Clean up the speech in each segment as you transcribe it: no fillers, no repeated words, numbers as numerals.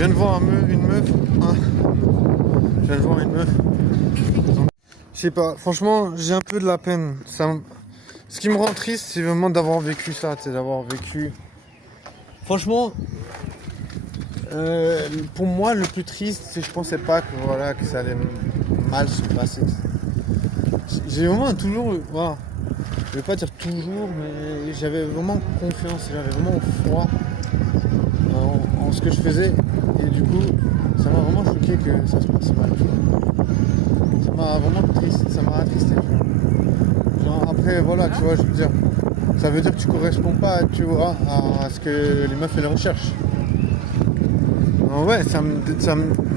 viens de voir une meuf. Hein, je viens de voir une meuf. Je sais pas, franchement, j'ai un peu de la peine. Ce qui me rend triste, c'est vraiment d'avoir vécu ça, c'est d'avoir vécu. Franchement, pour moi, le plus triste, c'est que je pensais pas que ça allait mal se passer. J'ai vraiment toujours, voilà, je vais pas dire toujours, mais j'avais vraiment confiance, j'avais vraiment foi en ce que je faisais. Et du coup, ça m'a vraiment choqué que ça se passe mal. Ça m'a vraiment triste, ça m'a attristé. Genre, après, voilà, tu vois, je veux dire, ça veut dire que tu corresponds pas, tu vois, à ce que les meufs elles recherchent. Alors ouais, ça me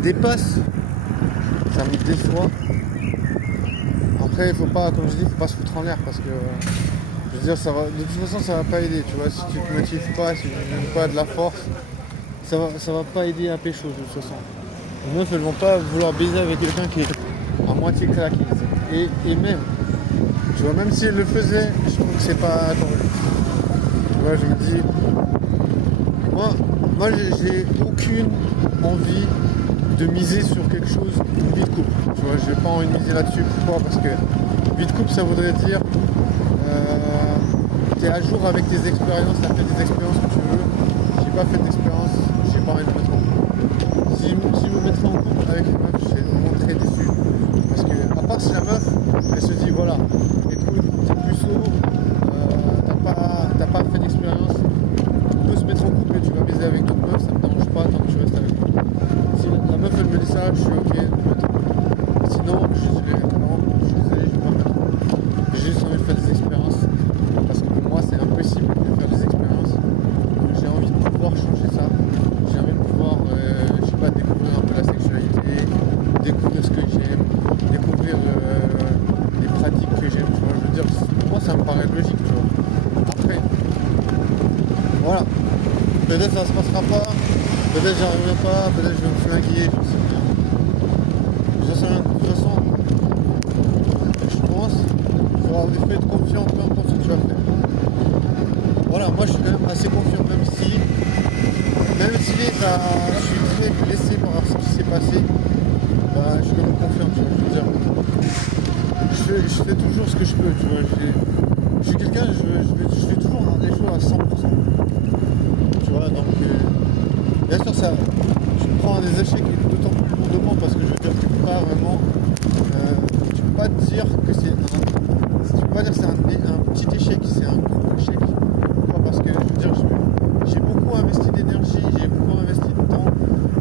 dépasse, ça me déçoit. Après, il faut pas, comme je dis, faut pas se foutre en l'air parce que, je veux dire, de toute façon, ça va pas aider, tu vois, si tu te motives pas, si tu ne donnes pas de la force, ça va pas aider à pécho de toute façon. Les meufs, elles vont pas vouloir baiser avec quelqu'un qui est à moitié craqué. Et même, tu vois, même si elles le faisaient, je trouve que c'est pas correct. Tu vois, je me dis, moi j'ai aucune envie de miser sur quelque chose, une vie de couple. Tu vois, j'ai pas envie de miser là-dessus. Pourquoi? Parce que vie de couple, ça voudrait dire t'es à jour avec tes expériences, t'as fait des expériences que tu veux. J'ai pas fait d'expérience, j'ai pas envie de me mettre en couple. Si je me mettrais en couple avec une meuf, je serais vraiment très déçu. Parce que, à part si la meuf, elle se dit, voilà, écoute, t'es puceau, t'as pas fait d'expérience, on peut se mettre en couple et tu vas baiser avec d'autres meufs, ça me dérange pas tant que tu restes avec moi. Si la meuf, elle me dit ça, je suis ok, sinon, je dirais, non, je suis désolé, je vais pas me mettre en couple. J'ai juste envie de faire des expériences, parce que pour moi, c'est impossible de faire des expériences. J'ai envie de pouvoir changer ça, j'ai envie de pouvoir, je sais pas, découvrir un peu la sexualité, découvrir ce que j'aime, découvrir les pratiques que j'aime, tu vois. Je veux dire, pour moi, ça me paraît logique, tu vois. Après, voilà. Peut-être ça se passera pas, peut-être j'y arriverai pas, peut-être je vais me flinguer, je sais rien. Je sais rien. De toute façon, je pense qu'il faut avoir des faits de confiance, peu importe ce que tu vas faire. Voilà, moi je suis quand même assez confiant, même si je suis très blessé par ce qui s'est passé, bah, je suis quand même confiant, tu vois, je veux dire. Je fais toujours ce que je peux, tu vois. Je suis quelqu'un, je fais toujours les choses à 100%. Tu vois, donc bien sûr ça, tu prends des échecs d'autant plus lourdement parce que je veux dire, tu peux pas vraiment, tu peux pas te dire que tu peux pas dire que c'est un petit échec, c'est un gros échec. Pourquoi? Parce que je veux dire, j'ai beaucoup investi d'énergie, j'ai beaucoup investi de temps,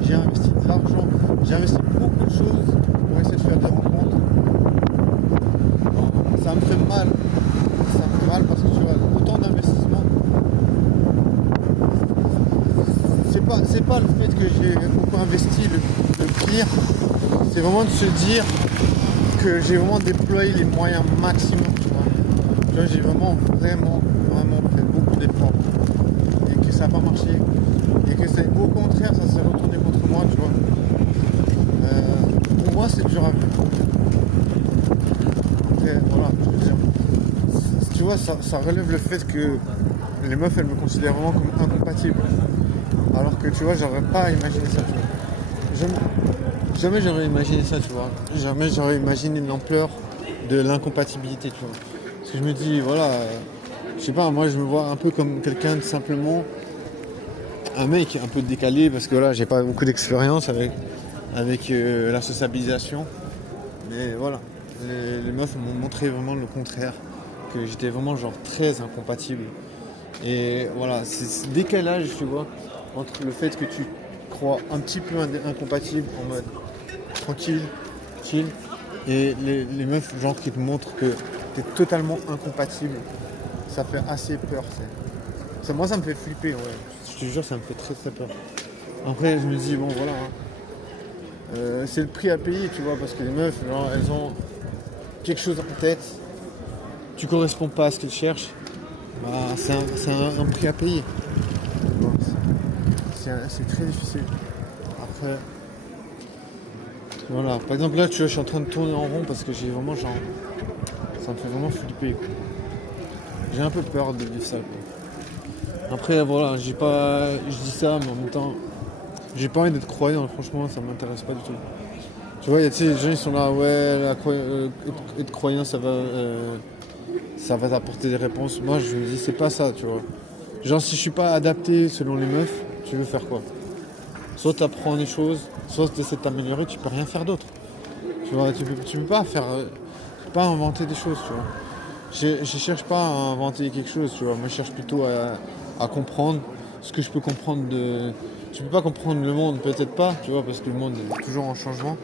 j'ai investi de l'argent, j'ai investi beaucoup de choses pour essayer de faire des rencontres. Ça me fait mal. Ça me fait mal parce que tu vois, autant d'investissement. C'est pas le fait que j'ai beaucoup investi le pire, c'est vraiment de se dire que j'ai vraiment déployé les moyens maximum, tu vois. Tu vois, j'ai vraiment fait beaucoup d'efforts et que ça n'a pas marché et que c'est au contraire ça s'est retourné contre moi, tu vois. Pour moi c'est dur à vivre. Après voilà, je veux dire, tu vois, ça relève le fait que les meufs elles me considèrent vraiment comme incompatible. Alors que tu vois, j'aurais pas imaginé ça, tu vois. Jamais j'aurais imaginé ça, tu vois. Jamais j'aurais imaginé l'ampleur de l'incompatibilité, tu vois. Parce que je me dis, voilà, je sais pas, moi je me vois un peu comme quelqu'un de simplement, un mec un peu décalé, parce que voilà, j'ai pas beaucoup d'expérience avec la sociabilisation. Mais voilà, les meufs m'ont montré vraiment le contraire, que j'étais vraiment genre très incompatible. Et voilà, c'est ce décalage, tu vois, entre le fait que tu crois un petit peu incompatible en mode tranquille, chill, et les meufs genre qui te montrent que t'es totalement incompatible, ça fait assez peur. Moi ça me fait flipper, ouais. Je te jure, ça me fait très très peur. Après je me dis bon voilà, hein. C'est le prix à payer, tu vois, parce que les meufs, genre, elles ont quelque chose en tête, tu corresponds pas à ce qu'elles cherchent, bah, c'est un prix à payer. Bon, c'est très difficile. Après, voilà. Par exemple là, tu vois, je suis en train de tourner en rond parce que j'ai vraiment genre, ça me fait vraiment flipper, quoi. J'ai un peu peur de vivre ça, quoi. Après voilà, je dis ça, mais en même temps, J'ai pas envie d'être croyant, franchement, ça m'intéresse pas du tout. Tu vois, tu sais, les gens ils sont là, ouais, être croyant, ça va t'apporter des réponses. Moi, je me dis, c'est pas ça, tu vois. Genre, si je suis pas adapté selon les meufs, tu veux faire quoi? Soit tu apprends des choses, soit tu essaies de t'améliorer, tu peux rien faire d'autre. Tu vois, tu peux pas faire, tu peux pas inventer des choses, tu vois. Je cherche pas à inventer quelque chose, tu vois. Moi, je cherche plutôt à comprendre ce que je peux comprendre de. Tu peux pas comprendre le monde, peut-être pas, tu vois, parce que le monde est toujours en changement.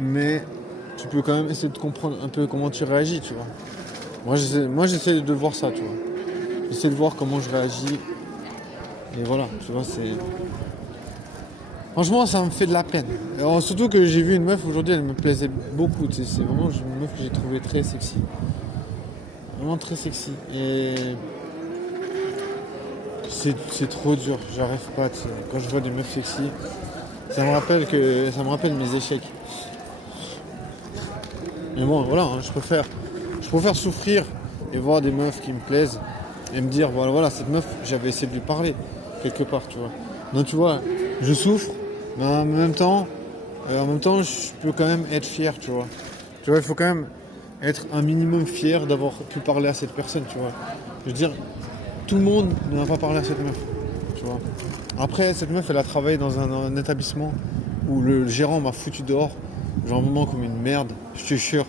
Mais tu peux quand même essayer de comprendre un peu comment tu réagis, tu vois. J'essaie de voir ça, tu vois. J'essaie de voir comment je réagis. Et voilà, tu vois, c'est. Franchement, ça me fait de la peine. Alors, surtout que j'ai vu une meuf aujourd'hui, elle me plaisait beaucoup. Tu sais, c'est vraiment une meuf que j'ai trouvée très sexy. Vraiment très sexy. Et c'est trop dur, j'arrive pas. Tu sais. Quand je vois des meufs sexy, ça me rappelle mes échecs. Mais bon, voilà, hein, je préfère souffrir et voir des meufs qui me plaisent et me dire, voilà, cette meuf, j'avais essayé de lui parler quelque part, tu vois. Donc, tu vois, je souffre, mais en même temps, je peux quand même être fier, tu vois. Tu vois, il faut quand même être un minimum fier d'avoir pu parler à cette personne, tu vois. Je veux dire, tout le monde ne va pas parler à cette meuf, tu vois. Après, cette meuf, elle a travaillé dans un établissement où le gérant m'a foutu dehors, genre un moment comme une merde, je te jure.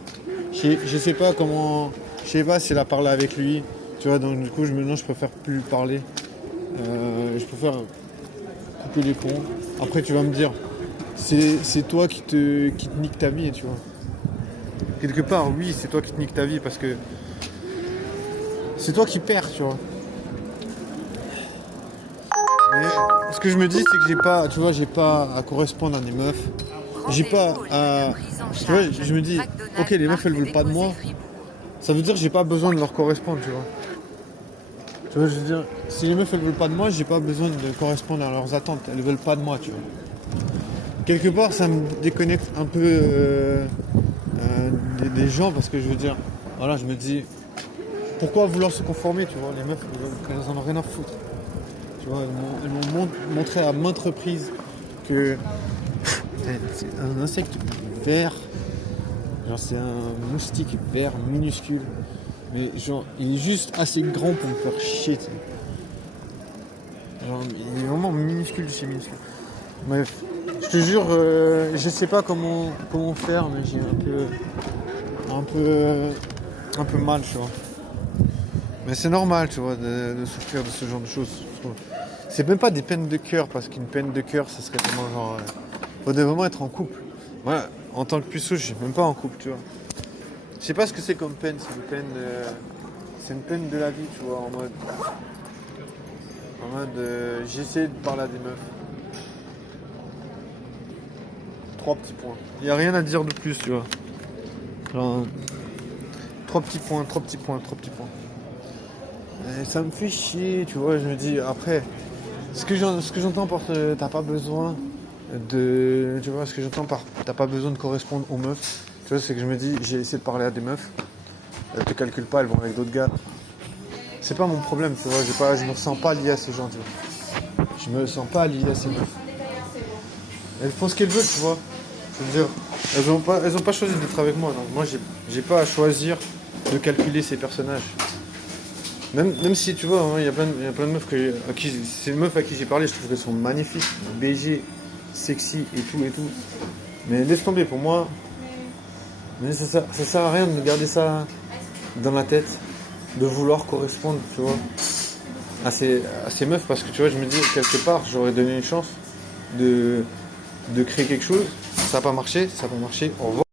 Je sais pas comment, je sais pas si elle a parlé avec lui, tu vois, donc du coup, maintenant, je préfère plus lui parler. Je préfère couper les ponts. Après, tu vas me dire, c'est toi qui te nique ta vie, tu vois. Quelque part, oui, c'est toi qui te nique ta vie parce que c'est toi qui perds, tu vois. Mais ce que je me dis, c'est que j'ai pas à correspondre à des meufs. J'ai pas à. Tu vois, je me dis, ok, les meufs elles veulent pas de moi. Ça veut dire que j'ai pas besoin de leur correspondre, tu vois. Tu vois, je veux dire, si les meufs elles veulent pas de moi, j'ai pas besoin de correspondre à leurs attentes. Elles veulent pas de moi, tu vois. Quelque part, ça me déconnecte un peu des gens parce que je veux dire, voilà, je me dis, pourquoi vouloir se conformer, tu vois. Les meufs, elles en ont rien à foutre. Tu vois, elles m'ont montré à maintes reprises que c'est un insecte vert, genre c'est un moustique vert minuscule, mais genre il est juste assez grand pour me faire chier. Tu sais. Genre, il est vraiment minuscule de chez minuscule. Bref, je te jure, je sais pas comment faire, mais j'ai un peu mal, tu vois. Mais c'est normal, tu vois, de souffrir de ce genre de choses. Je trouve. C'est même pas des peines de cœur, parce qu'une peine de cœur, ça serait tellement genre. Faudrait vraiment être en couple. Moi, en tant que puceau, je suis même pas en couple, tu vois. Je sais pas ce que c'est comme peine, c'est une peine de la vie, tu vois, j'essaie de parler à des meufs. 3 petits points. Il y a rien à dire de plus, tu vois. Genre, 3 petits points, 3 petits points, 3 petits points. Et ça me fait chier, tu vois, je me dis, après, ce que j'entends par t'as pas besoin de. Tu vois, ce que j'entends par t'as pas besoin de correspondre aux meufs, tu vois, c'est que je me dis, j'ai essayé de parler à des meufs, elles te calculent pas, elles vont avec d'autres gars. C'est pas mon problème, tu vois, je me sens pas lié à ces gens, tu vois. Je me sens pas lié à ces meufs. Elles font ce qu'elles veulent, tu vois. Je veux dire, elles ont pas choisi d'être avec moi, donc moi j'ai pas à choisir de calculer ces personnages. Même si tu vois, hein, il y a plein de meufs ces meufs à qui j'ai parlé, je trouve qu'elles sont magnifiques, BG, sexy et tout. Mais laisse tomber pour moi. Mais ça sert à rien de me garder ça dans la tête, de vouloir correspondre, tu vois, à ces meufs parce que tu vois, je me dis quelque part, j'aurais donné une chance de créer quelque chose. Ça n'a pas marché, au revoir.